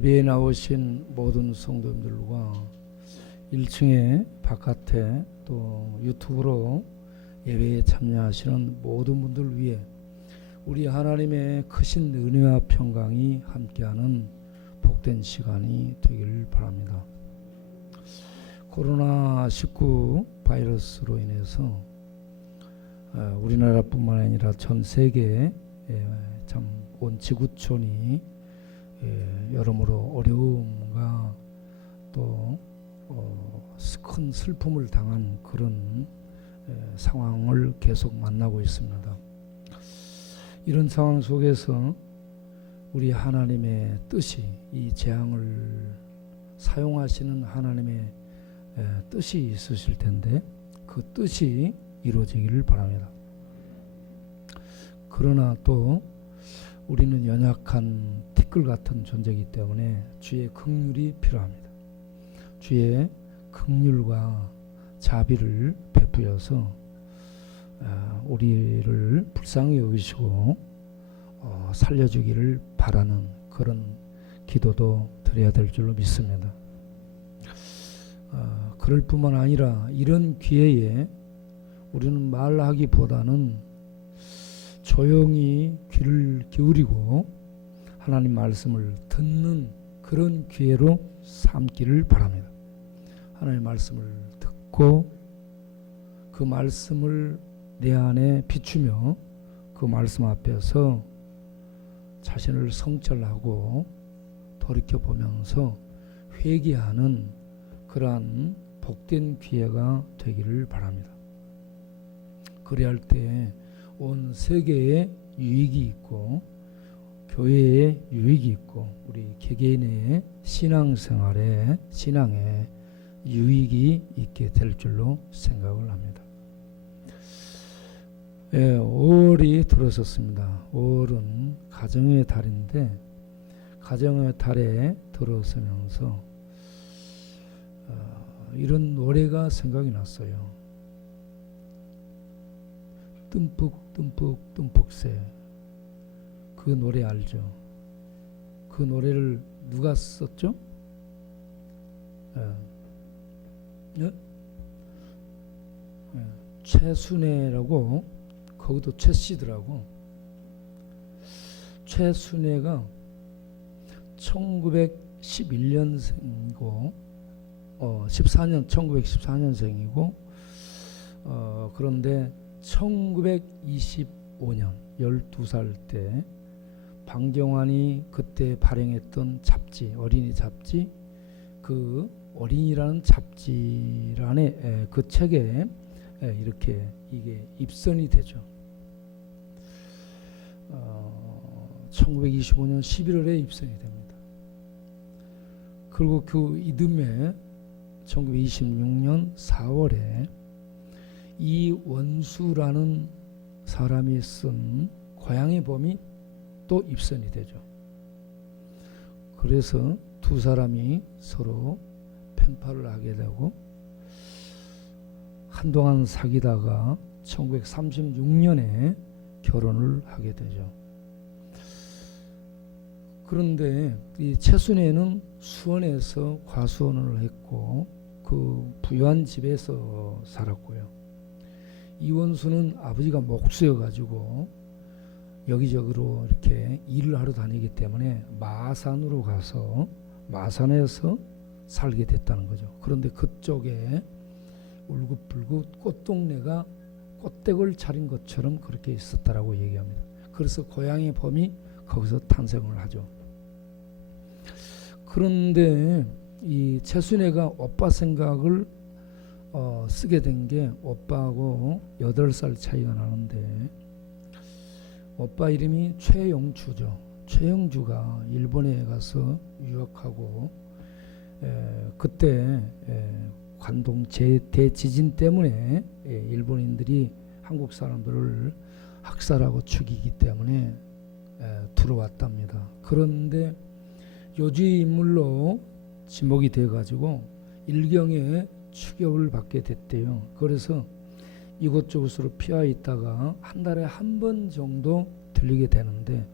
예배에 나오신 모든 성도님들과 1층에 바깥에 또 유튜브로 예배에 참여하시는 모든 분들 위해 우리 하나님의 크신 은혜와 평강이 함께하는 복된 시간이 되길 바랍니다. 코로나19 바이러스로 인해서 우리나라뿐만 아니라 전 세계에 참 온 지구촌이 여러모로 어려움과 또 큰 슬픔을 당한 그런 상황을 계속 만나고 있습니다. 이런 상황 속에서 우리 하나님의 뜻이, 이 재앙을 사용하시는 하나님의 뜻이 있으실 텐데 그 뜻이 이루어지기를 바랍니다. 그러나 또 우리는 연약한 티끌 같은 존재이기 때문에 주의 긍휼이 필요합니다. 주의 긍휼과 자비를 베푸셔서 우리를 불쌍히 여기시고 살려주기를 바라는 그런 기도도 드려야 될 줄로 믿습니다. 그럴 뿐만 아니라 이런 기회에 우리는 말하기보다는 조용히 귀를 기울이고 하나님 말씀을 듣는 그런 기회로 삼기를 바랍니다. 하나님 말씀을 듣고 그 말씀을 내 안에 비추며 그 말씀 앞에서 자신을 성찰하고 돌이켜보면서 회개하는 그러한 복된 기회가 되기를 바랍니다. 그래야 할 때 온 세계에 유익이 있고 교회에 유익이 있고 우리 개개인의 신앙생활에 신앙에 유익이 있게 될 줄로 생각을 합니다. 5월이 들어섰습니다. 5월은 가정의 달인데 가정의 달에 들어서면서 이런 노래가 생각이 났어요. 듬뿍 새. 그 노래 알죠? 그 노래를 누가 썼죠? 최순애라고, 거기도 최씨더라고. 최순애가 1911년생이고 1914년생이고 그런데 1925년 12살 때 방정환이 그때 발행했던 잡지, 어린이 잡지, 그 어린이라는 잡지란에 그 책에 이렇게 이게 입선이 되죠. 1925년 11월에 입선이 됩니다. 그리고 그 이듬해 1926년 4월에 이원수라는 사람이 쓴 고향의 봄이 또 입선이 되죠. 그래서 두 사람이 서로 펜팔을 하게 되고 한동안 사귀다가 1936년에 결혼을 하게 되죠. 그런데 이 최순애는 수원에서 과수원을 했고 그 부유한 집에서 살았고요. 이원수는 아버지가 목수여가지고 여기저기로 이렇게 일을 하러 다니기 때문에 마산으로 가서 마산에서 살게 됐다는 거죠. 그런데 그쪽에 울긋불긋 꽃동네가 꽃댁을 차린 것처럼 그렇게 있었다라고 얘기합니다. 그래서 고향의 봄이 거기서 탄생을 하죠. 그런데 이 최순애가 오빠 생각을 쓰게 된 게 오빠하고 8살 차이가 나는데 오빠 이름이 최영주죠. 최영주가 일본에 가서 유학하고 그때 관동 대지진 때문에 일본인들이 한국 사람들을 학살하고 죽이기 때문에 들어왔답니다. 그런데 요주의 인물로 지목이 돼가지고 일경에 추격을 받게 됐대요. 그래서 이곳저곳으로 피하 있다가 한 달에 한 번 정도 들리게 되는데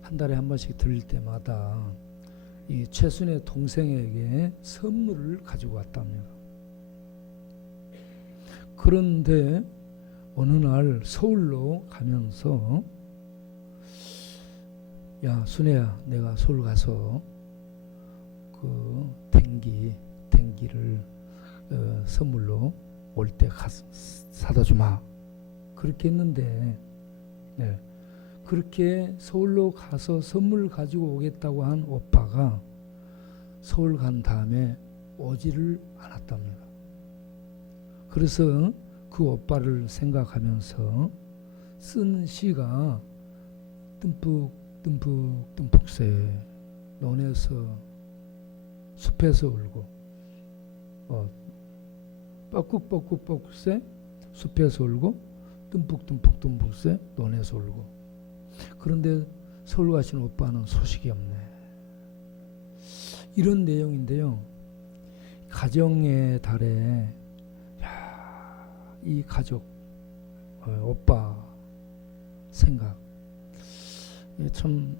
한 달에 한 번씩 들릴 때마다 이 최순의 동생에게 선물을 가지고 왔답니다. 그런데 어느 날 서울로 가면서 야 순애야, 내가 서울 가서 그 댕기를 선물로 올 때 사다 주마, 그렇게 했는데, 네, 그렇게 서울로 가서 선물 가지고 오겠다고 한 오빠가 서울 간 다음에 오지를 않았답니다. 그래서 그 오빠를 생각하면서 쓴 시가 듬뿍 듬뿍 듬뿍새 논에서 숲에서 울고, 뻐꾹뻐꾹뻐꾹새 숲에서 울고, 듬뿍듬뿍 듬뿍새 논에서 울고. 그런데 서울 가신 오빠는 소식이 없네. 이런 내용인데요. 가정의 달에 이 가족, 오빠 생각, 참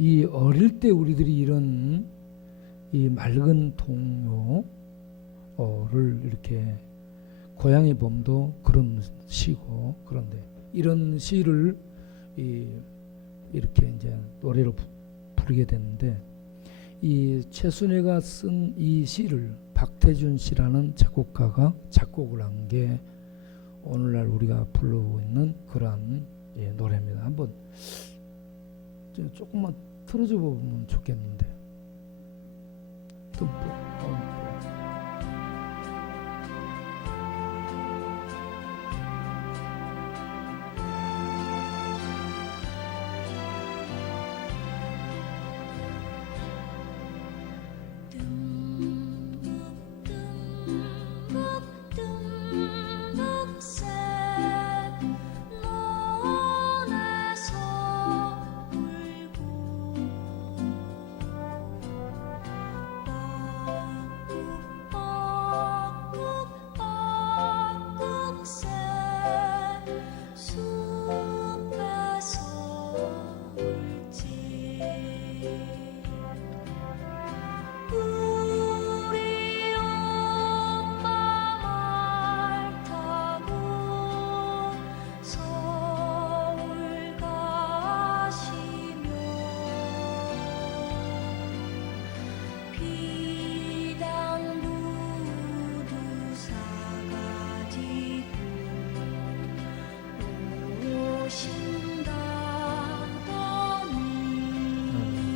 이 어릴 때 우리들이 이런 이 맑은 동요를 이렇게, 고향의 봄도 그런 시고, 그런데 이런 시를 이렇게 이제 노래로 부르게 됐는데, 이 최순애가 쓴 이 시를 박태준 씨라는 작곡가가 작곡을 한 게 오늘날 우리가 부르고 있는 그러한 노래입니다. 한번 조금만 틀어줘 보면 좋겠는데.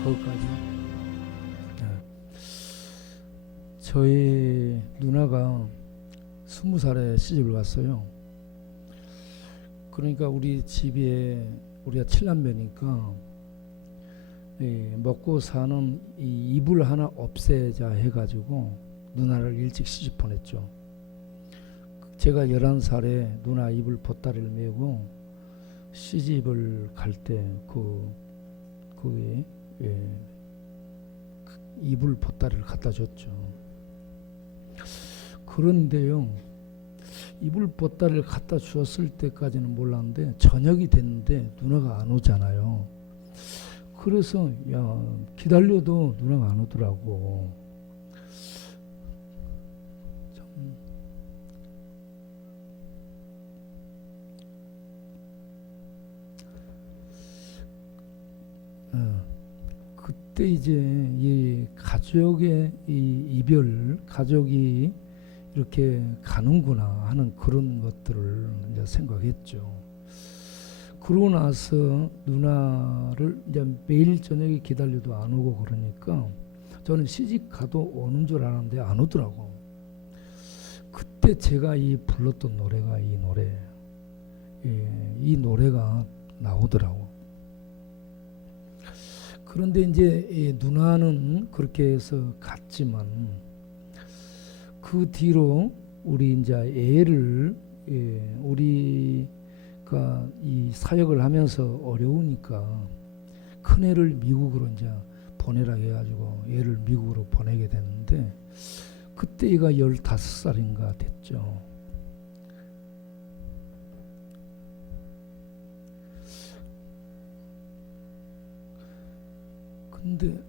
거기까지. 저희 누나가 20살에 시집을 갔어요. 그러니까 우리 집에, 우리가 7남매니까 먹고 사는 이 이불 하나 없애자 해가지고 누나를 일찍 시집 보냈죠. 제가 11살에 누나 이불 보따리를 메고 시집을 갈 때 거기에 이불 보따리를 갖다 줬죠. 그런데요, 이불 보따리를 갖다 주었을 때까지는 몰랐는데 저녁이 됐는데 누나가 안 오잖아요. 그래서 기다려도 누나가 안 오더라고. 그때 이제 이 가족의 이 이별, 가족이 이렇게 가는구나 하는 그런 것들을 이제 생각했죠. 그러고 나서 누나를 이제 매일 저녁에 기다려도 안 오고 그러니까 저는 시집 가도 오는 줄 알았는데 안 오더라고. 그때 제가 이 불렀던 노래가 이 노래, 이 노래가 나오더라고. 그런데 이제 누나는 그렇게 해서 갔지만 그 뒤로 우리 이제 애를, 우리가 이 사역을 하면서 어려우니까 큰애를 미국으로 이제 보내라 해가지고 애를 미국으로 보내게 됐는데, 그때 애가 15살인가 됐죠. 그런데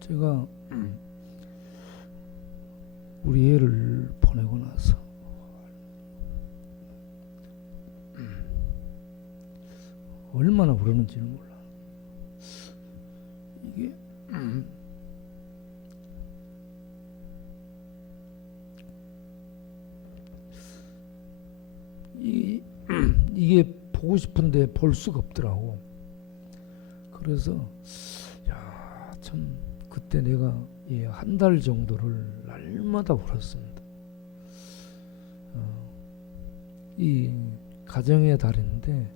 제가 우리 애를 보내고 나서 얼마나 그러는지는 몰라. 이게 이게 보고 싶은데 볼 수가 없더라고. 그래서 야, 참 그때 내가 한 달 정도를 날마다 울었습니다. 이 가정의 달인데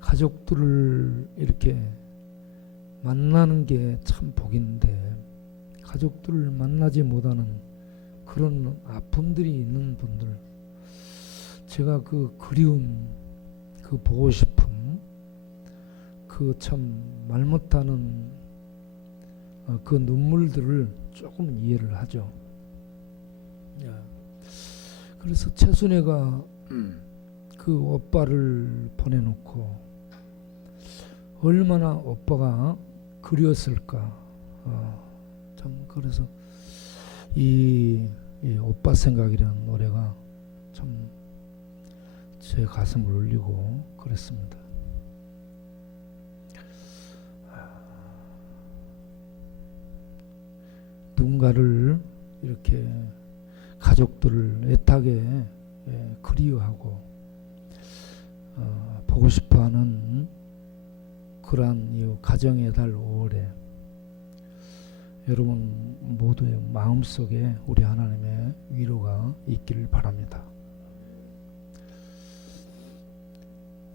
가족들을 이렇게 만나는 게 참 복인데 가족들을 만나지 못하는 그런 아픔들이 있는 분들, 제가 그 그리움, 그 보고 싶음, 그 참 말 못하는 그 눈물들을 조금 이해를 하죠. 그래서 최순애가 그 오빠를 보내놓고 얼마나 오빠가 그리웠을까. 참 그래서 이 오빠 생각이라는 노래가 참 제 가슴을 울리고 그랬습니다. 누군가를 이렇게 가족들을 애타게 그리워하고 보고 싶어하는 그러한 이 가정의 달 5월에 여러분 모두의 마음속에 우리 하나님의 위로가 있기를 바랍니다.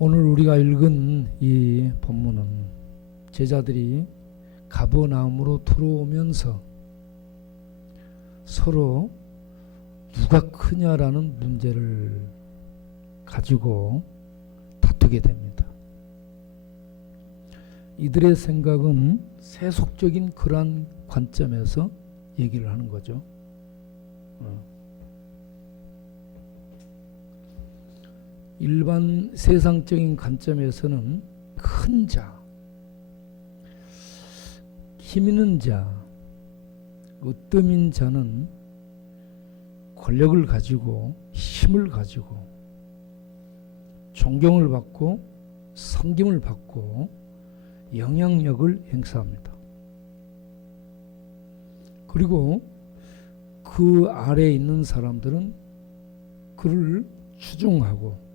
오늘 우리가 읽은 이 본문은 제자들이 가버나움으로 들어오면서 서로 누가 크냐라는 문제를 가지고 다투게 됩니다. 이들의 생각은 세속적인 그러한 관점에서 얘기를 하는 거죠. 일반 세상적인 관점에서는 큰 자, 힘 있는 자, 으뜸인 자는 권력을 가지고 힘을 가지고 존경을 받고 섬김을 받고 영향력을 행사합니다. 그리고 그 아래에 있는 사람들은 그를 추종하고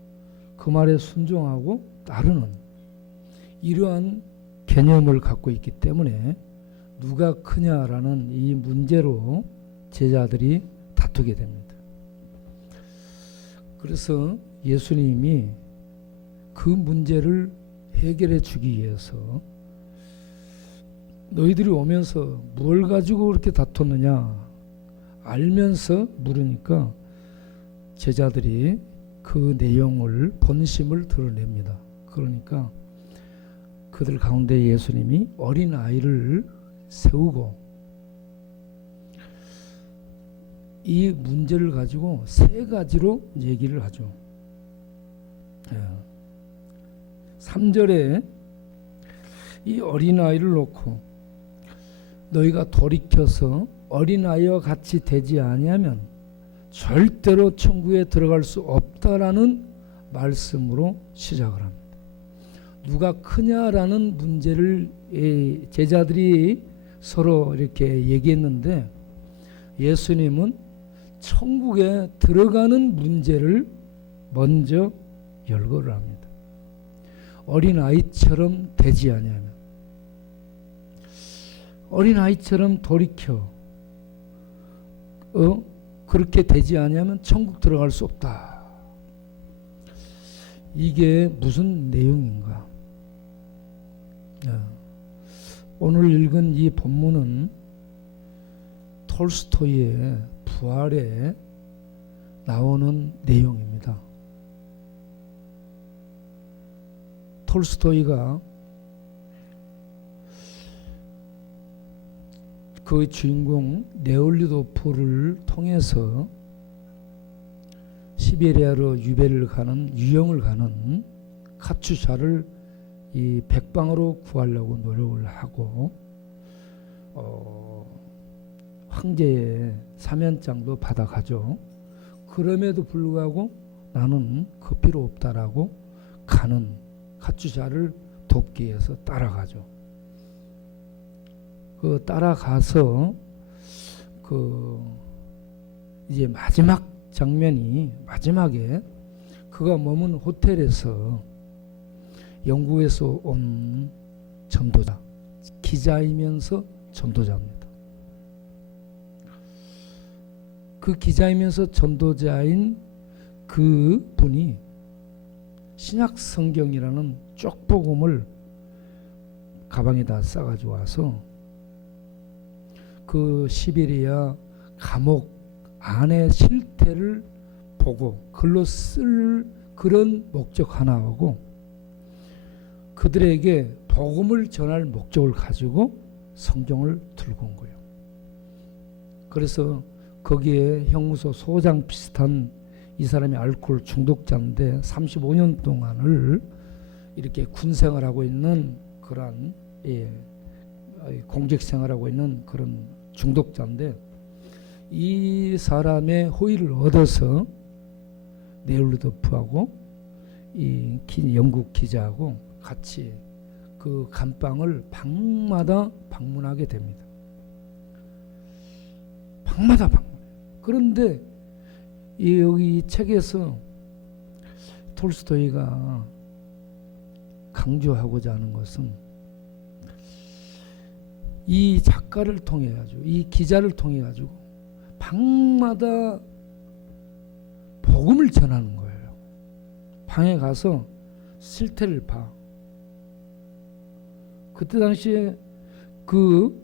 그 말에 순종하고 따르는 이러한 개념을 갖고 있기 때문에 누가 크냐라는 이 문제로 제자들이 다투게 됩니다. 그래서 예수님이 그 문제를 해결해 주기 위해서 너희들이 오면서 뭘 가지고 그렇게 다퉜느냐 알면서 물으니까 제자들이 그 내용을 본심을 드러냅니다. 그러니까 그들 가운데 예수님이 어린 아이를 세우고 이 문제를 가지고 세 가지로 얘기를 하죠. 3절에 이 어린아이를 놓고 너희가 돌이켜서 어린아이와 같이 되지 아니하면 절대로 천국에 들어갈 수 없다라는 말씀으로 시작을 합니다. 누가 크냐라는 문제를 제자들이 서로 이렇게 얘기했는데 예수님은 천국에 들어가는 문제를 먼저 열거를 합니다. 어린아이처럼 되지 아니하면, 어린아이처럼 돌이켜 그렇게 되지 아니하면 천국 들어갈 수 없다. 이게 무슨 내용인가? 오늘 읽은 이 본문은 톨스토이의 부활에 나오는 내용입니다. 톨스토이가 그 주인공 네올리도프를 통해서 시베리아로 유배를 가는 유영을 가는 카츄샤를 이 백방으로 구하려고 노력을 하고 황제의 사면장도 받아가죠. 그럼에도 불구하고 나는 그 필요 없다라고 가는 카츄샤를 돕기 위해서 따라가죠. 그 따라가서 그 이제 마지막 장면이 마지막에 그가 머문 호텔에서 영국에서 온 전도자, 기자이면서 전도자입니다. 그 기자이면서 전도자인 그 분이 신약 성경이라는 쪽복음을 가방에다 싸가지고 와서 그 시베리아 감옥 안의 실태를 보고 글로 쓸 그런 목적 하나하고 그들에게 복음을 전할 목적을 가지고 성경을 들고 온 거예요. 그래서 거기에 형무소 소장 비슷한 이 사람이 알코올 중독자인데 35년 동안을 이렇게 군생활하고 있는 그런 공직 생활하고 있는 그런 중독자인데 이 사람의 호의를 얻어서 네올리도프하고 이 영국 기자하고 같이 그 감방을 방마다 방문하게 됩니다. 방마다 방문해요. 그런데 여기 이 책에서 톨스토이가 강조하고자 하는 것은 이 작가를 통해 가지고 이 기자를 통해 가지고 방마다 복음을 전하는 거예요. 방에 가서 실태를 봐. 그때 당시에 그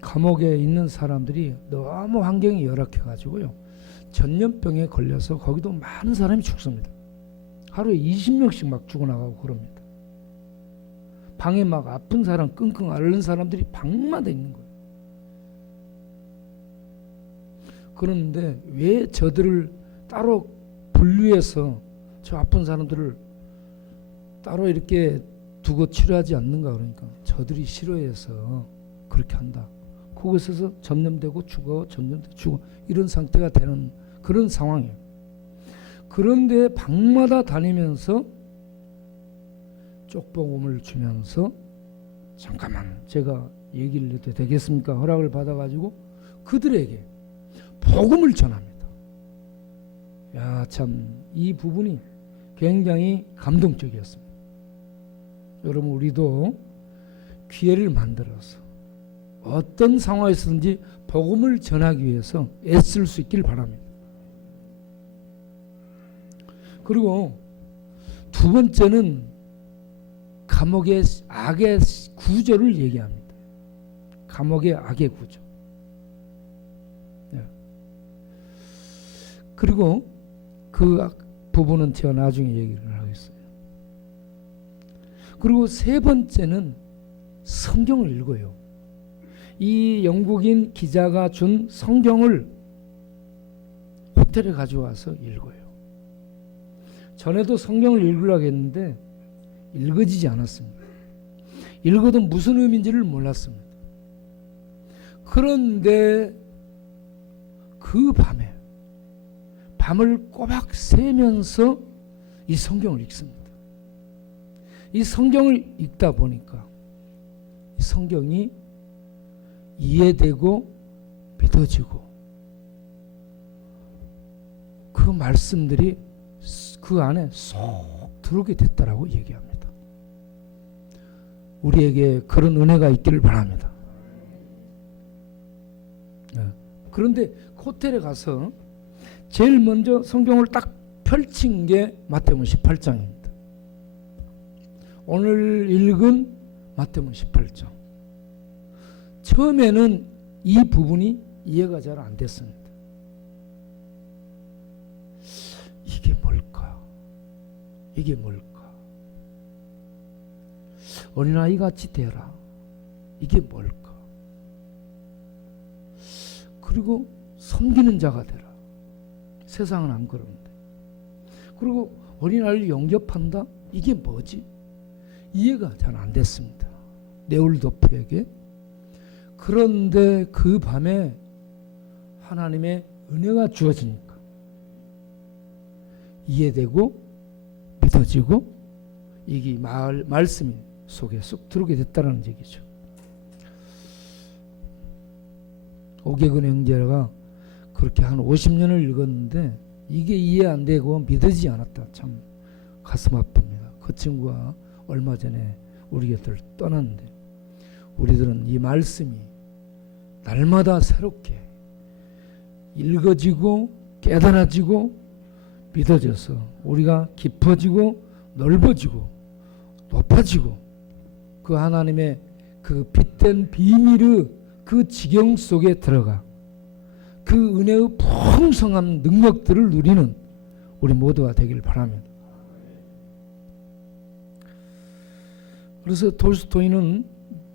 감옥에 있는 사람들이 너무 환경이 열악해 가지고요. 전염병에 걸려서 거기도 많은 사람이 죽습니다. 하루에 20명씩 막 죽어나가고 그럽니다. 방에 막 아픈 사람 끙끙 앓는 사람들이 방마다 있는 거예요. 그런데 왜 저들을 따로 분류해서 저 아픈 사람들을 따로 이렇게 두고 치료하지 않는가 그러니까 저들이 싫어해서 그렇게 한다. 그곳에서 전염되고 죽어 전염되고 죽어 이런 상태가 되는 그런 상황이에요. 그런데 방마다 다니면서 쪽복음을 주면서 잠깐만 제가 얘기를 해도 되겠습니까? 허락을 받아가지고 그들에게 복음을 전합니다. 야, 참 이 부분이 굉장히 감동적이었습니다. 여러분 우리도 기회를 만들어서 어떤 상황에서든지 복음을 전하기 위해서 애쓸 수 있길 바랍니다. 그리고 두 번째는 감옥의 악의 구조를 얘기합니다. 감옥의 악의 구조. 그리고 그 부분은 제가 나중에 얘기를 하겠어요. 그리고 세 번째는 성경을 읽어요. 이 영국인 기자가 준 성경을 호텔에 가져와서 읽어요. 전에도 성경을 읽으려고 했는데 읽어지지 않았습니다. 읽어도 무슨 의미인지를 몰랐습니다. 그런데 그 밤을 꼬박 새면서 이 성경을 읽습니다. 이 성경을 읽다 보니까 이 성경이 이해되고 믿어지고 그 말씀들이 그 안에 쏙 들어오게 됐다라고 얘기합니다. 우리에게 그런 은혜가 있기를 바랍니다. 그런데 호텔에 가서 제일 먼저 성경을 딱 펼친 게 마태복음 18장입니다. 오늘 읽은 마태복음 18장. 처음에는 이 부분이 이해가 잘 안 됐습니다. 이게 뭘까? 이게 뭘까? 어린아이 같이 되라. 이게 뭘까? 그리고 섬기는 자가 되라. 세상은 안 그러는데. 그리고 어린아이를 영접한다? 이게 뭐지? 이해가 잘 안 됐습니다. 네올도프에게. 그런데 그 밤에 하나님의 은혜가 주어지니까 이해되고 믿어지고 이게 말씀이 속에 쏙 들어오게 됐다는 얘기죠. 오개근 형제가 그렇게 한 50년을 읽었는데 이게 이해 안 되고 믿어지지 않았다. 참 가슴 아픕니다. 그 친구가 얼마 전에 우리 곁을 떠났는데 우리들은 이 말씀이 날마다 새롭게 읽어지고 깨달아지고 믿어져서 우리가 깊어지고 넓어지고 높아지고 그 하나님의 그 빛된 비밀의 그 지경 속에 들어가 그 은혜의 풍성한 능력들을 누리는 우리 모두가 되길 바랍니다. 그래서 돌스토이는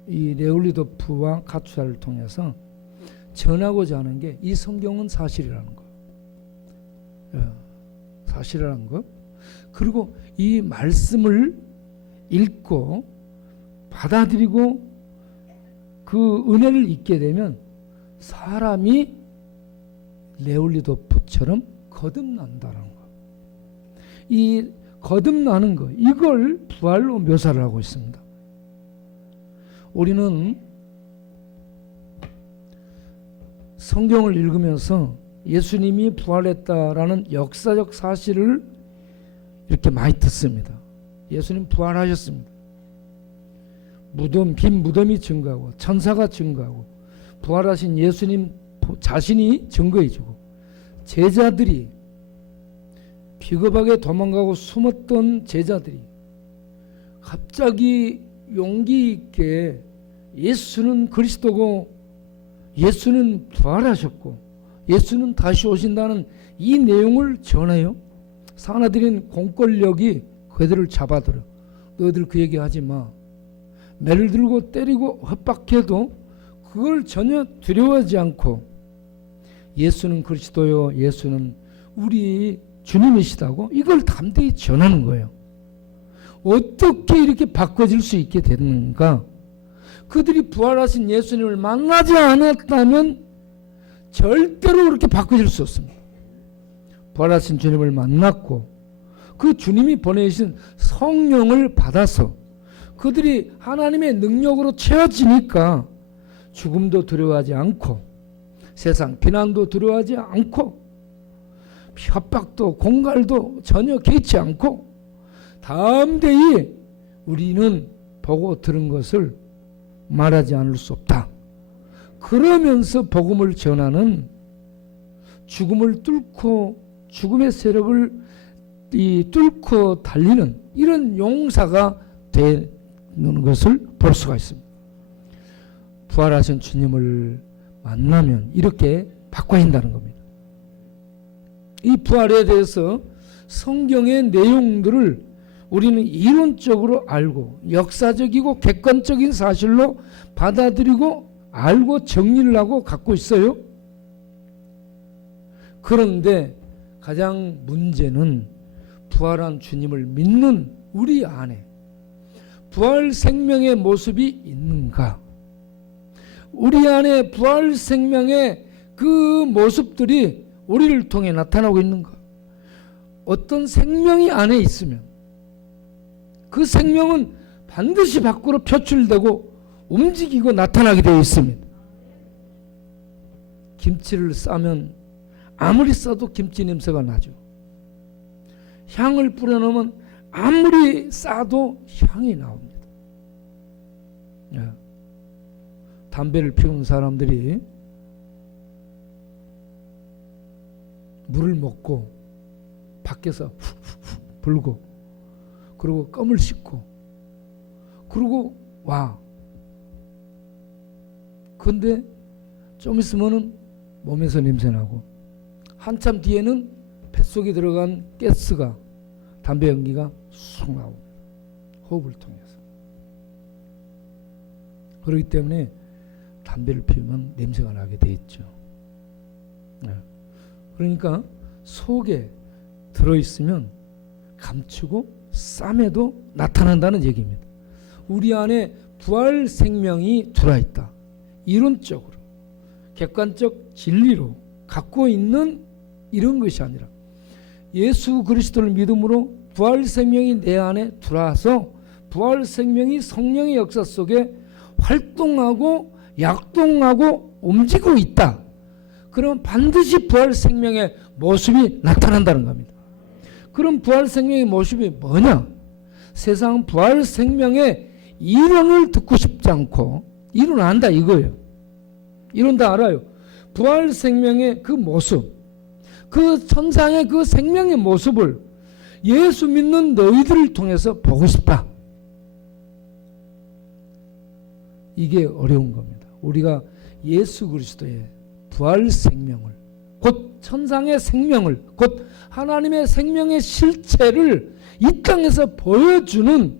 이 네올리도프와 가투사를 통해서 전하고자 하는 게 이 성경은 사실이라는 거. 사실이라는 거. 그리고 이 말씀을 읽고 받아들이고 그 은혜를 잊게 되면 사람이 네올리도프처럼 거듭난다는 거. 이 거듭나는 거, 이걸 부활로 묘사를 하고 있습니다. 우리는 성경을 읽으면서 예수님이 부활했다라는 역사적 사실을 이렇게 많이 듣습니다. 예수님 부활하셨습니다. 빈 무덤이 증거하고 천사가 증거하고 부활하신 예수님 자신이 증거해주고 제자들이 비겁하게 도망가고 숨었던 제자들이 갑자기 용기 있게 예수는 그리스도고 예수는 부활하셨고 예수는 다시 오신다는 이 내용을 전해요. 사나들인 공권력이 그들을 잡아들여. 너희들 그 얘기 하지 마. 매를 들고 때리고 협박해도 그걸 전혀 두려워하지 않고 예수는 그리스도요, 예수는 우리 주님이시다고 이걸 담대히 전하는 거예요. 어떻게 이렇게 바꿔질 수 있게 됐는가? 그들이 부활하신 예수님을 만나지 않았다면 절대로 그렇게 바꿔질 수 없습니다. 부활하신 주님을 만났고 그 주님이 보내신 성령을 받아서 그들이 하나님의 능력으로 채워지니까 죽음도 두려워하지 않고 세상 비난도 두려워하지 않고 협박도 공갈도 전혀 개의치 않고 담대히 우리는 보고 들은 것을 말하지 않을 수 없다. 그러면서 복음을 전하는 죽음을 뚫고 죽음의 세력을 뚫고 달리는 이런 용사가 되는 것을 볼 수가 있습니다. 부활하신 주님을 만나면 이렇게 바꿔진다는 겁니다. 이 부활에 대해서 성경의 내용들을 우리는 이론적으로 알고 역사적이고 객관적인 사실로 받아들이고 알고 정리를 하고 갖고 있어요. 그런데 가장 문제는 부활한 주님을 믿는 우리 안에 부활 생명의 모습이 있는가? 우리 안에 부활 생명의 그 모습들이 우리를 통해 나타나고 있는가? 어떤 생명이 안에 있으면 그 생명은 반드시 밖으로 표출되고 움직이고 나타나게 되어 있습니다. 김치를 싸면 아무리 싸도 김치 냄새가 나죠. 향을 뿌려놓으면 아무리 싸도 향이 나옵니다. 담배를 피우는 사람들이 물을 먹고 밖에서 훅훅훅 불고 그리고 껌을 씹고 그러고 와. 근데 좀 있으면은 몸에서 냄새나고 한참 뒤에는 뱃속에 들어간 가스가 담배 연기가 쑥 나옵니다. 호흡을 통해서. 그렇기 때문에 담배를 피우면 냄새가 나게 돼 있죠. 그러니까 속에 들어있으면 감추고 싸매도 나타난다는 얘기입니다. 우리 안에 부활 생명이 들어있다. 이론적으로 객관적 진리로 갖고 있는 이런 것이 아니라 예수 그리스도를 믿음으로 부활 생명이 내 안에 들어와서 부활 생명이 성령의 역사 속에 활동하고 약동하고 움직이고 있다. 그럼 반드시 부활 생명의 모습이 나타난다는 겁니다. 그럼 부활 생명의 모습이 뭐냐? 세상 부활 생명의 이론을 듣고 싶지 않고 이론 안다 이거예요. 이론 다 알아요. 부활 생명의 그 모습, 그 천상의 그 생명의 모습을 예수 믿는 너희들을 통해서 보고 싶다. 이게 어려운 겁니다. 우리가 예수 그리스도의 부활 생명을, 곧 천상의 생명을, 곧 하나님의 생명의 실체를 이 땅에서 보여주는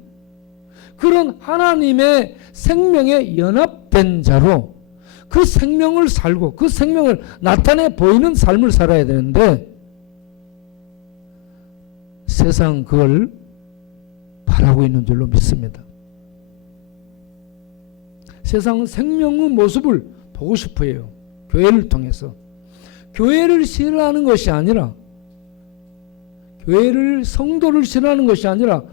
그런 하나님의 생명에 연합된 자로 그 생명을 살고 그 생명을 나타내 보이는 삶을 살아야 되는데 세상 그걸 바라고 있는 줄로 믿습니다. 세상은 생명의 모습을 보고 싶어 해요. 교회를 통해서. 교회를 싫어하는 것이 아니라, 교회를, 성도를 싫어하는 것이 아니라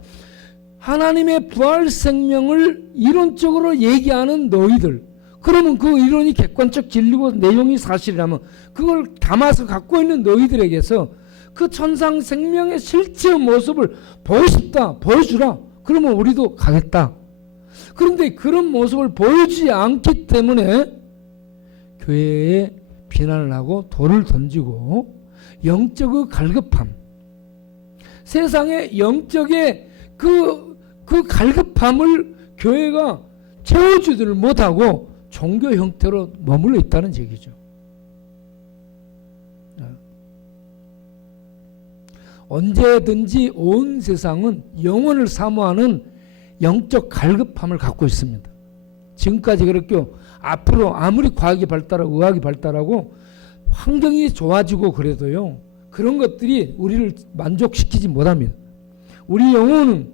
하나님의 부활 생명을 이론적으로 얘기하는 너희들, 그러면 그 이론이 객관적 진리고 내용이 사실이라면 그걸 담아서 갖고 있는 너희들에게서 그 천상 생명의 실체의 모습을 보고 싶다, 보여주라. 그러면 우리도 가겠다. 그런데 그런 모습을 보여주지 않기 때문에 교회에 비난을 하고 돌을 던지고 영적의 갈급함, 세상의 영적의 그 갈급함을 교회가 채워주지를 못하고 종교 형태로 머물러 있다는 얘기죠. 언제든지 온 세상은 영혼을 사모하는 영적 갈급함을 갖고 있습니다. 지금까지 그렇게 앞으로 아무리 과학이 발달하고 의학이 발달하고 환경이 좋아지고 그래도요, 그런 것들이 우리를 만족시키지 못합니다. 우리 영혼은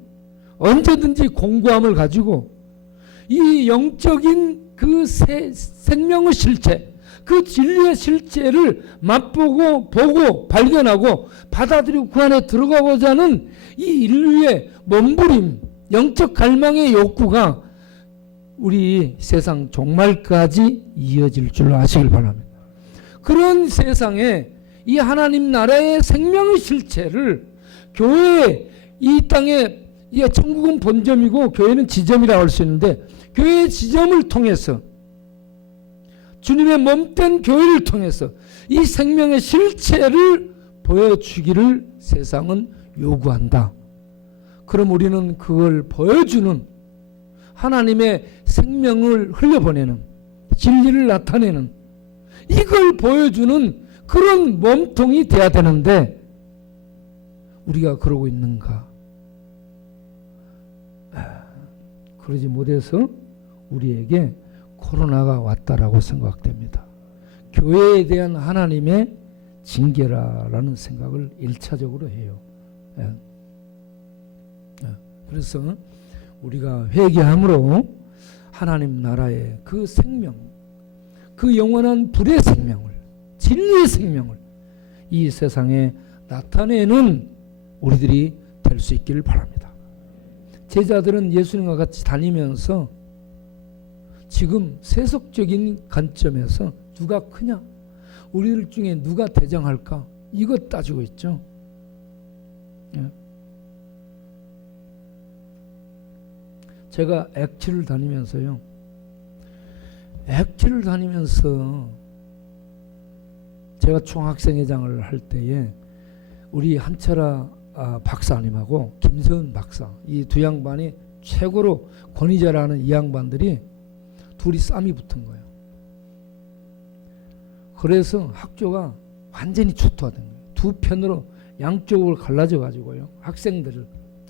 언제든지 공고함을 가지고 이 영적인 그 생명의 실체, 그 진리의 실체를 맛보고 보고 발견하고 받아들이고 그 안에 들어가고자 하는 이 인류의 몸부림, 영적 갈망의 욕구가 우리 세상 종말까지 이어질 줄로 아시길 바랍니다. 그런 세상에 이 하나님 나라의 생명의 실체를 교회, 이 땅에, 이 천국은 본점이고 교회는 지점이라고 할 수 있는데, 교회의 지점을 통해서 주님의 몸된 교회를 통해서 이 생명의 실체를 보여주기를 세상은 요구한다. 그럼 우리는 그걸 보여주는 하나님의 생명을 흘려보내는, 진리를 나타내는, 이걸 보여주는 그런 몸통이 돼야 되는데 우리가 그러고 있는가? 그러지 못해서 우리에게 코로나가 왔다라고 생각됩니다. 교회에 대한 하나님의 징계라는 생각을 1차적으로 해요. 그래서 우리가 회개함으로 하나님 나라의 그 생명, 그 영원한 불의 생명을, 진리의 생명을 이 세상에 나타내는 우리들이 될 수 있기를 바랍니다. 제자들은 예수님과 같이 다니면서 지금 세속적인 관점에서 누가 크냐, 우리들 중에 누가 대장할까, 이거 따지고 있죠. 제가 액치를 다니면서 제가 총학생회장을 할 때에 우리 한철아 박사님하고 김서은 박사, 이 두 양반이 최고로 권위자라는 이 양반들이 둘이 싸움이 붙은 거예요. 그래서 학교가 완전히 초토화된 거예요. 두 편으로 양쪽으로 갈라져 가지고요, 학생들을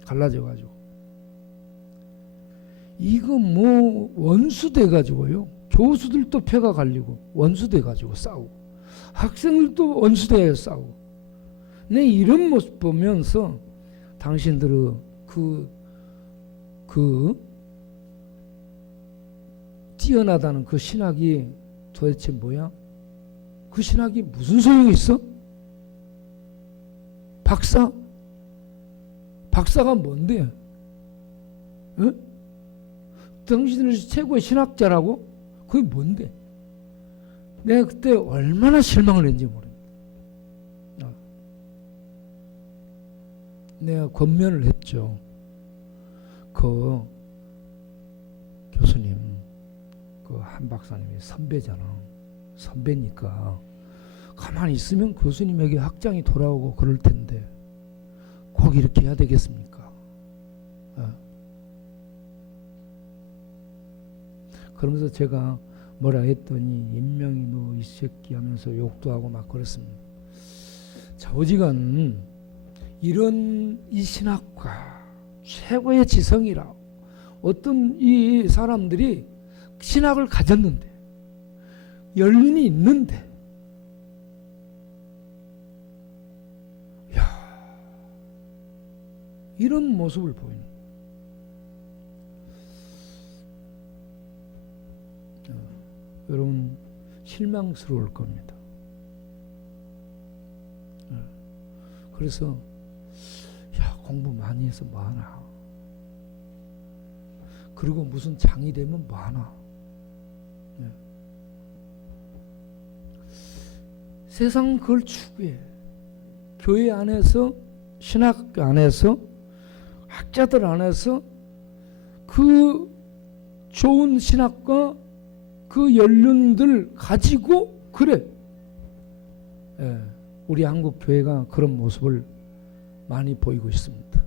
갈라져 가지고 이거 뭐 원수돼 가지고요, 교수들도 폐가 갈리고 원수돼 가지고 싸우고, 학생들도 원수대에 싸우고. 내 이런 모습 보면서 당신들의 그 뛰어나다는 그 신학이 도대체 뭐야? 그 신학이 무슨 소용이 있어? 박사가 뭔데? 응? 당신들 최고의 신학자라고? 그게 뭔데? 내가 그때 얼마나 실망을 했는지 모릅니다. 내가 권면을 했죠. 그 교수님, 그 한 박사님이 선배잖아. 선배니까 가만히 있으면 교수님에게 학장이 돌아오고 그럴 텐데 꼭 이렇게 해야 되겠습니까? 그러면서 제가 뭐라 했더니 인명이 너 이 새끼 하면서 욕도 하고 막 그랬습니다. 좌우지간 이런 이 신학과 최고의 지성이라 어떤 이 사람들이 신학을 가졌는데 연륜이 있는데 야 이런 모습을 보이는 여러분 실망스러울 겁니다. 그래서 야 공부 많이 해서 뭐하나 그리고 무슨 장이 되면 뭐하나 세상 그걸 추구해. 교회 안에서 신학 안에서 학자들 안에서 그 좋은 신학과 그 연륜들 가지고 그래. 우리 한국 교회가 그런 모습을 많이 보이고 있습니다.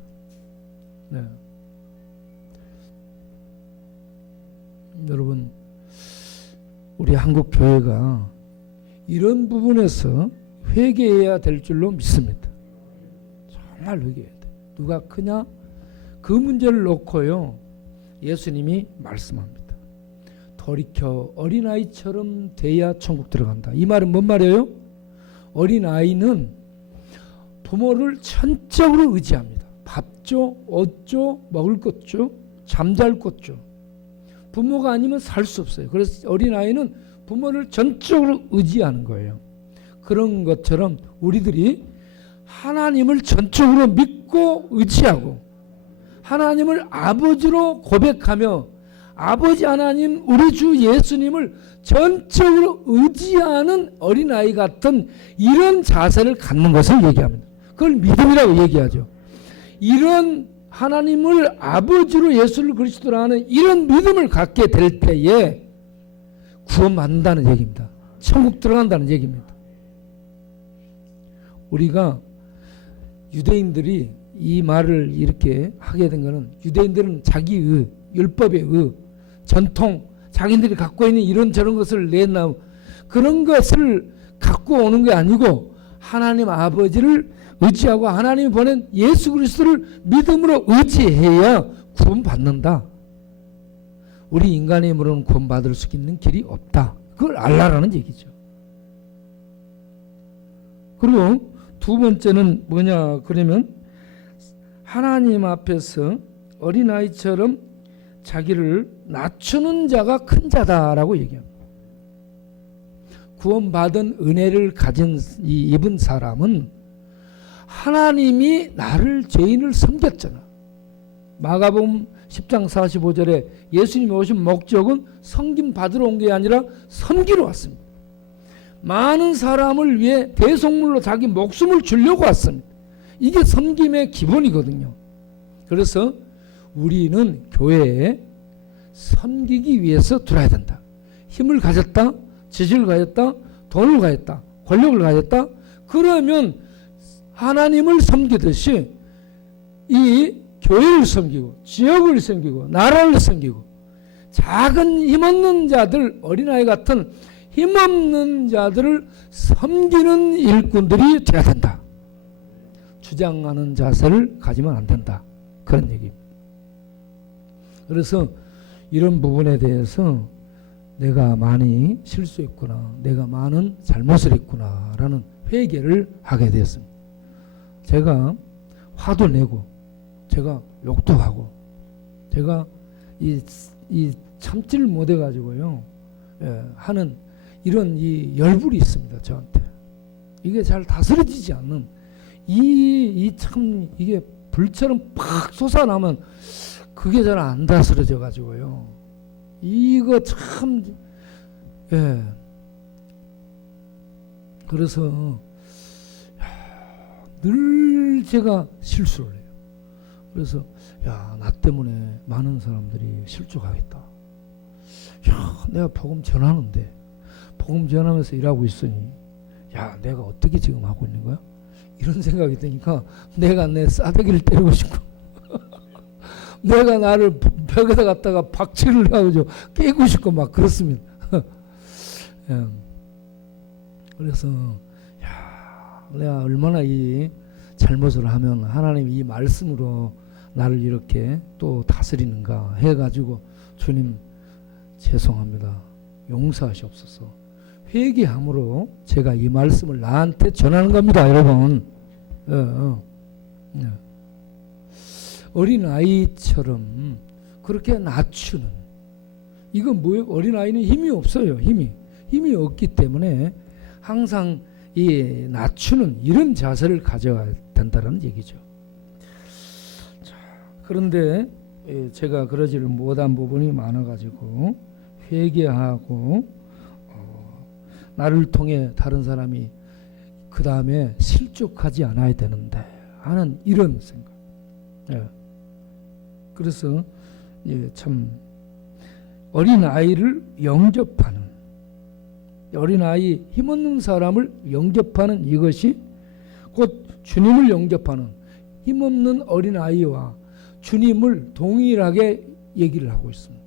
여러분 우리 한국 교회가 이런 부분에서 회개해야 될 줄로 믿습니다. 정말 회개해야 돼. 누가 크냐? 그 문제를 놓고요. 예수님이 말씀합니다. 돌이켜 어린아이처럼 돼야 천국 들어간다. 이 말은 뭔 말이에요? 어린아이는 부모를 전적으로 의지합니다. 밥 줘, 옷 줘, 먹을 것 줘, 잠잘 것 줘. 부모가 아니면 살 수 없어요. 그래서 어린아이는 부모를 전적으로 의지하는 거예요. 그런 것처럼 우리들이 하나님을 전적으로 믿고 의지하고 하나님을 아버지로 고백하며 아버지 하나님 우리 주 예수님을 전적으로 의지하는 어린아이 같은 이런 자세를 갖는 것을 얘기합니다. 그걸 믿음이라고 얘기하죠. 이런 하나님을 아버지로 예수를 그리스도로 하는 이런 믿음을 갖게 될 때에 구원받는다는 얘기입니다. 천국 들어간다는 얘기입니다. 우리가 유대인들이 이 말을 이렇게 하게 된 것은 유대인들은 자기의 율법의 전통 자기들이 갖고 있는 이런 저런 것을 내나 그런 것을 갖고 오는 게 아니고 하나님 아버지를 의지하고 하나님이 보낸 예수 그리스도를 믿음으로 의지해야 구원받는다. 우리 인간의 힘으로는 구원받을 수 있는 길이 없다. 그걸 알라라는 얘기죠. 그리고 두 번째는 뭐냐 그러면 하나님 앞에서 어린아이처럼 자기를 낮추는 자가 큰 자다라고 얘기합니다. 구원받은 은혜를 가진 입은 사람은 하나님이 나를 죄인을 섬겼잖아. 마가복음 10장 45절에 예수님이 오신 목적은 섬김 받으러 온 게 아니라 섬기러 왔습니다. 많은 사람을 위해 대속물로 자기 목숨을 주려고 왔습니다. 이게 섬김의 기본이거든요. 그래서 우리는 교회에 섬기기 위해서 들어야 된다. 힘을 가졌다, 지식을 가졌다, 돈을 가졌다, 권력을 가졌다. 그러면 하나님을 섬기듯이 이 교회를 섬기고 지역을 섬기고 나라를 섬기고 작은 힘없는 자들 어린아이 같은 힘없는 자들을 섬기는 일꾼들이 되어야 된다. 주장하는 자세를 가지면 안 된다. 그런 얘기입니다. 그래서 이런 부분에 대해서 내가 많이 실수했구나, 내가 많은 잘못을 했구나 라는 회개를 하게 되었습니다. 제가 화도 내고 제가 욕도 하고 제가 이 참지를 못해 가지고요, 하는 이런 이 열불이 있습니다. 저한테 이게 잘 다스려지지 않는 참 이게 불처럼 팍 솟아나면 그게 잘 안 다스려져 가지고요, 이거 참, 그래서 늘 제가 실수를 해요. 그래서 나 때문에 많은 사람들이 실족하겠다. 내가 복음 전하는데, 복음 전하면서 일하고 있으니 내가 어떻게 지금 하고 있는 거야? 이런 생각이 드니까 내가 내 싸대기를 때리고 싶고 내가 나를 벽에다 갖다가 박치를 하고 깨고 싶고 막 그렇습니다. 그래서 내가 얼마나 이 잘못을 하면 하나님이 이 말씀으로 나를 이렇게 또 다스리는가 해가지고, 주님 죄송합니다, 용서하시옵소서, 회개함으로 제가 이 말씀을 나한테 전하는 겁니다, 여러분. 어린아이처럼 그렇게 낮추는, 이건 뭐예요? 어린아이는 힘이 없어요. 힘이 없기 때문에 항상 이 낮추는 이런 자세를 가져야 된다는 얘기죠. 자, 그런데 제가 그러지를 못한 부분이 많아가지고 회개하고 나를 통해 다른 사람이 그 다음에 실족하지 않아야 되는데 하는 이런 생각. 그래서 참 어린아이를 영접하는, 어린아이 힘없는 사람을 영접하는 이것이 곧 주님을 영접하는, 힘없는 어린아이와 주님을 동일하게 얘기를 하고 있습니다.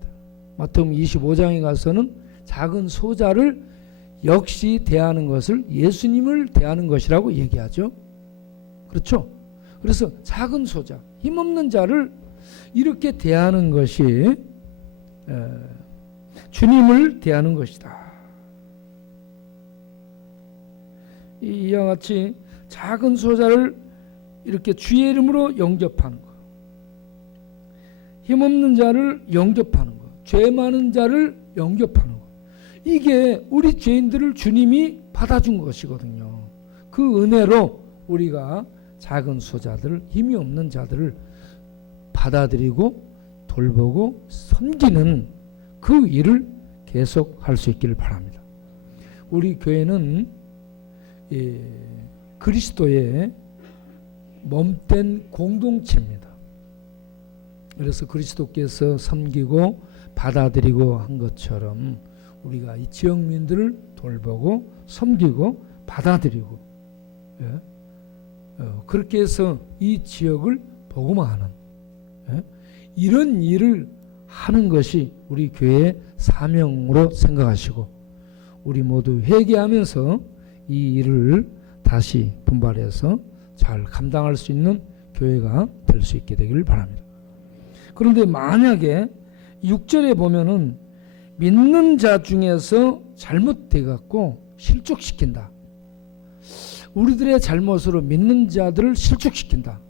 마태복음 25장에 가서는 작은 소자를 역시 대하는 것을 예수님을 대하는 것이라고 얘기하죠. 그렇죠? 그래서 작은 소자, 힘없는 자를 이렇게 대하는 것이 주님을 대하는 것이다. 이와 같이 작은 소자를 이렇게 주의 이름으로 영접하는 것, 힘없는 자를 영접하는 것, 죄 많은 자를 영접하는 것, 이게 우리 죄인들을 주님이 받아준 것이거든요. 그 은혜로 우리가 작은 소자들, 힘이 없는 자들을 받아들이고 돌보고 섬기는 그 일을 계속 할 수 있기를 바랍니다. 우리 교회는 그리스도의 몸된 공동체입니다. 그래서 그리스도께서 섬기고 받아들이고 한 것처럼 우리가 이 지역민들을 돌보고 섬기고 받아들이고, 그렇게 해서 이 지역을 복음화하는, 이런 일을 하는 것이 우리 교회의 사명으로 생각하시고, 우리 모두 회개하면서 이 일을 다시 분발해서 잘 감당할 수 있는 교회가 될 수 있게 되기를 바랍니다. 그런데 만약에 6절에 보면은 믿는 자 중에서 잘못돼 갖고 실족시킨다, 우리들의 잘못으로 믿는 자들을 실족시킨다,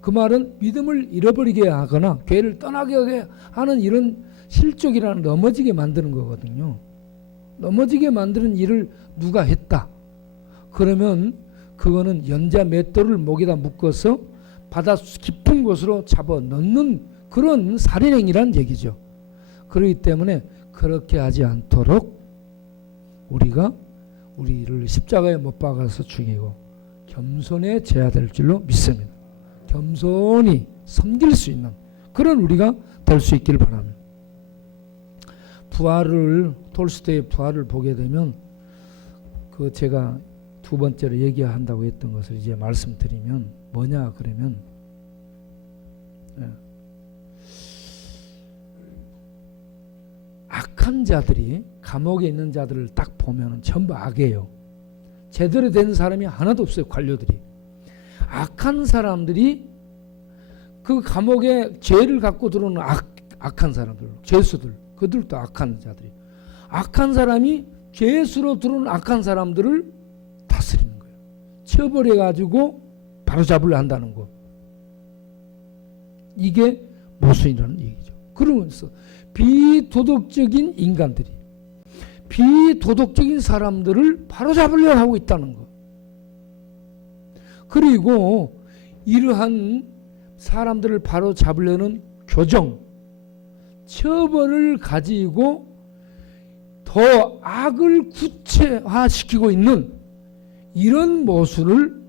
그 말은 믿음을 잃어버리게 하거나 교회를 떠나게 하는 이런 실족이라는, 넘어지게 만드는 거거든요. 넘어지게 만드는 일을 누가 했다 그러면 그거는 연자 맷돌을 목에다 묶어서 바다 깊은 곳으로 잡아넣는 그런 살인행위란 얘기죠. 그렇기 때문에 그렇게 하지 않도록 우리가 우리를 십자가에 못 박아서 죽이고 겸손에 재야 될 줄로 믿습니다. 겸손히 섬길 수 있는 그런 우리가 될 수 있기를 바랍니다. 부활을, 톨스토이의 부활을 보게 되면 그 제가 두 번째로 얘기한다고 했던 것을 이제 말씀드리면 뭐냐 그러면, 악한 자들이, 감옥에 있는 자들을 딱 보면 전부 악이에요. 제대로 된 사람이 하나도 없어요. 관료들이. 악한 사람들이 그 감옥에 죄를 갖고 들어오는 악한 사람들, 죄수들, 그들도 악한 자들이. 악한 사람이 죄수로 들어온 악한 사람들을 다스리는 거예요. 처벌해 가지고 바로잡으려 한다는 거. 이게 모순이라는 얘기죠. 그러면서 비도덕적인 인간들이 비도덕적인 사람들을 바로잡으려 하고 있다는 거. 그리고 이러한 사람들을 바로잡으려는 교정, 처벌을 가지고 더 악을 구체화시키고 있는 이런 모순을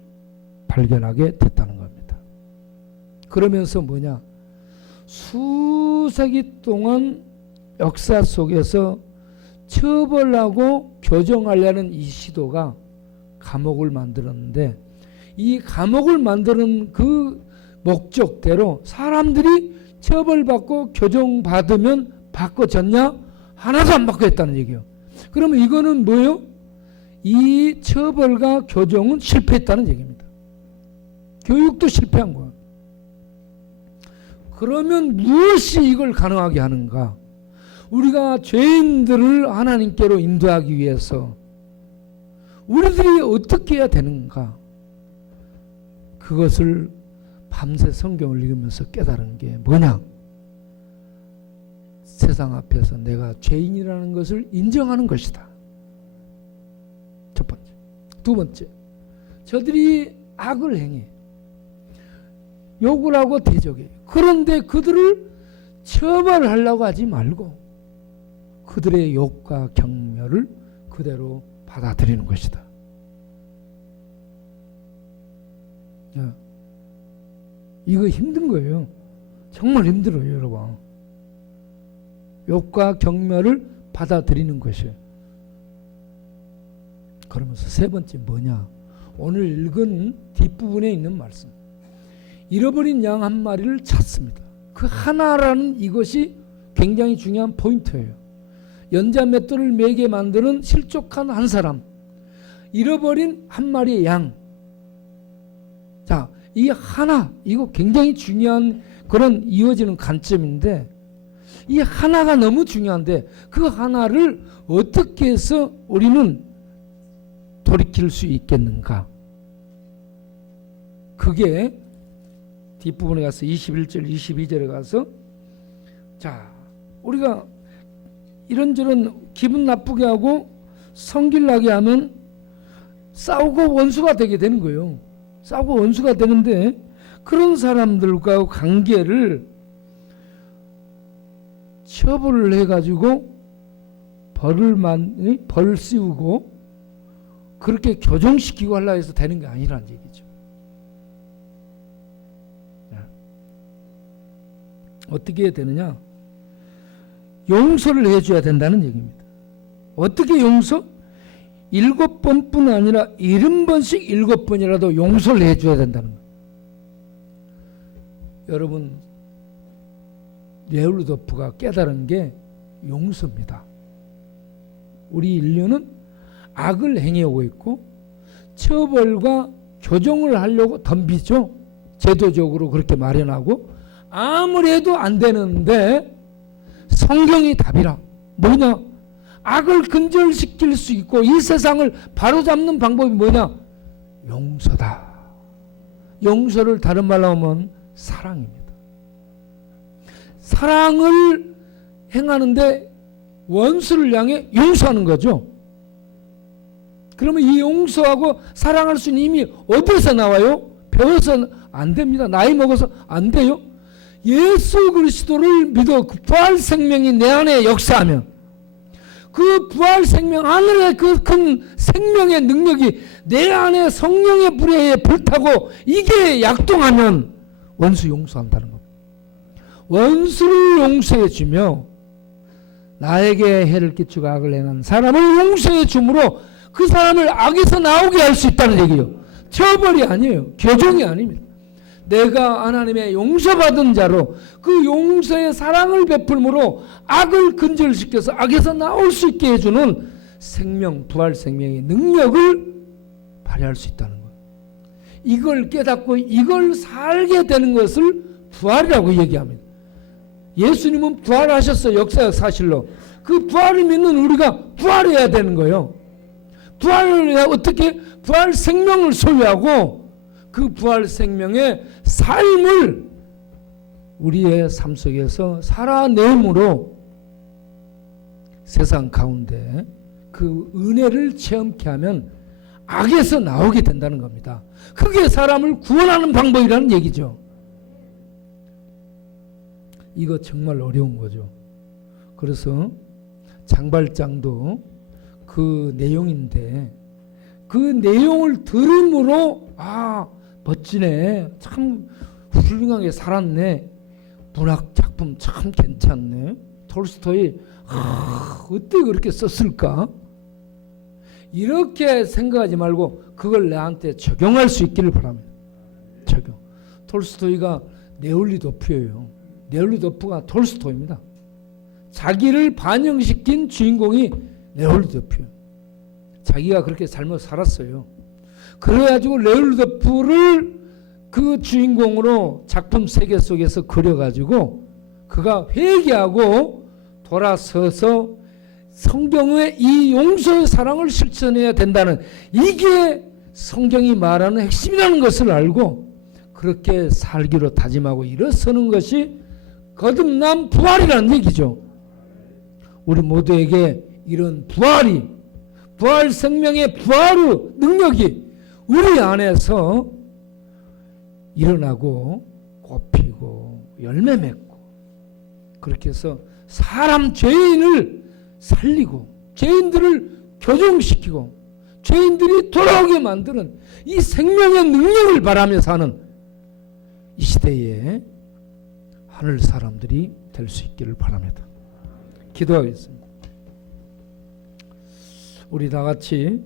발견하게 됐다는 겁니다. 그러면서 뭐냐? 수세기 동안 역사 속에서 처벌하고 교정하려는 이 시도가 감옥을 만들었는데, 이 감옥을 만드는 그 목적대로 사람들이 처벌받고 교정받으면 바꿔졌냐? 하나도 안 바뀌었다는 얘기예요. 그러면 이거는 뭐예요? 이 처벌과 교정은 실패했다는 얘기입니다. 교육도 실패한 거예요. 그러면 무엇이 이걸 가능하게 하는가? 우리가 죄인들을 하나님께로 인도하기 위해서 우리들이 어떻게 해야 되는가? 그것을 밤새 성경을 읽으면서 깨달은 게 뭐냐? 세상 앞에서 내가 죄인이라는 것을 인정하는 것이다. 첫 번째. 두 번째, 저들이 악을 행해. 욕을 하고 대적해. 그런데 그들을 처벌하려고 하지 말고 그들의 욕과 경멸을 그대로 받아들이는 것이다. 이거 힘든 거예요. 정말 힘들어요, 여러분. 욕과 경멸을 받아들이는 것이에요. 그러면서 세 번째 뭐냐? 오늘 읽은 뒷부분에 있는 말씀. 잃어버린 양 한 마리를 찾습니다. 그 하나라는 이것이 굉장히 중요한 포인트예요. 연자 맷돌을 매게 만드는 실족한 한 사람, 잃어버린 한 마리의 양. 자, 이 하나, 이거 굉장히 중요한 그런 이어지는 관점인데, 이 하나가 너무 중요한데 그 하나를 어떻게 해서 우리는 돌이킬 수 있겠는가? 그게 뒷부분에 가서 21절 22절에 가서, 자, 우리가 이런저런 기분 나쁘게 하고 성질 나게 하면 싸우고 원수가 되게 되는 거예요. 싸우고 원수가 되는데, 그런 사람들과 관계를 처벌을 해가지고 벌을 씌우고 그렇게 교정시키고 하려 해서 되는 게 아니라는 얘기죠. 어떻게 해야 되느냐? 용서를 해줘야 된다는 얘기입니다. 어떻게 용서? 7번뿐 아니라 70번씩 7번이라도 용서를 해줘야 된다는 거예요. 여러분, 레올루도프가 깨달은 게 용서입니다. 우리 인류는 악을 행해오고 있고 처벌과 교정을 하려고 덤비죠. 제도적으로 그렇게 마련하고 아무리 해도 안 되는데 성경이 답이라. 뭐냐? 악을 근절시킬 수 있고 이 세상을 바로잡는 방법이 뭐냐? 용서다. 용서를 다른 말로 하면 사랑입니다. 사랑을 행하는데 원수를 향해 용서하는 거죠. 그러면 이 용서하고 사랑할 수 있는 힘이 어디서 나와요? 배워서 안 됩니다. 나이 먹어서 안 돼요. 예수 그리스도를 믿어 그 부활 생명이 내 안에 역사하면, 그 부활 생명, 하늘의 그 큰 생명의 능력이 내 안에 성령의 불에 불타고 이게 약동하면 원수 용서한다는 겁니다. 원수를 용서해 주며 나에게 해를 끼치고 악을 행한 사람을 용서해 줌으로 그 사람을 악에서 나오게 할 수 있다는 얘기예요. 처벌이 아니에요. 교정이 아닙니다. 내가 하나님의 용서받은 자로 그 용서의 사랑을 베풀므로 악을 근절시켜서 악에서 나올 수 있게 해주는 생명, 부활 생명의 능력을 발휘할 수 있다는 거예요. 이걸 깨닫고 이걸 살게 되는 것을 부활이라고 얘기합니다. 예수님은 부활하셨어요. 역사적 사실로. 그 부활을 믿는 우리가 부활해야 되는 거예요. 부활을 해야 어떻게 부활 생명을 소유하고 그 부활 생명의 삶을 우리의 삶 속에서 살아내므로 세상 가운데 그 은혜를 체험케 하면 악에서 나오게 된다는 겁니다. 그게 사람을 구원하는 방법이라는 얘기죠. 이거 정말 어려운 거죠. 그래서 장발장도 그 내용인데 그 내용을 들음으로 멋지네, 참 훌륭하게 살았네, 문학 작품 참 괜찮네, 톨스토이 어떻게 그렇게 썼을까, 이렇게 생각하지 말고 그걸 나한테 적용할 수 있기를 바랍니다. 적용. 톨스토이가 네올리도프예요. 네올리도프가 톨스토이입니다. 자기를 반영시킨 주인공이 네올리도프예요. 자기가 그렇게 잘못 살았어요. 그래가지고 네올리도프를 그 주인공으로 작품 세계 속에서 그려가지고 그가 회개하고 돌아서서 성경의 이 용서의 사랑을 실천해야 된다는, 이게 성경이 말하는 핵심이라는 것을 알고 그렇게 살기로 다짐하고 일어서는 것이 거듭난 부활이라는 얘기죠. 우리 모두에게 이런 부활이, 부활 생명의 부활의 능력이 우리 안에서 일어나고 꽃피고 열매 맺고, 그렇게 해서 사람 죄인을 살리고 죄인들을 교정시키고 죄인들이 돌아오게 만드는 이 생명의 능력을 바라며 사는 이 시대에 하늘 사람들이 될 수 있기를 바랍니다. 기도하겠습니다. 우리 다 같이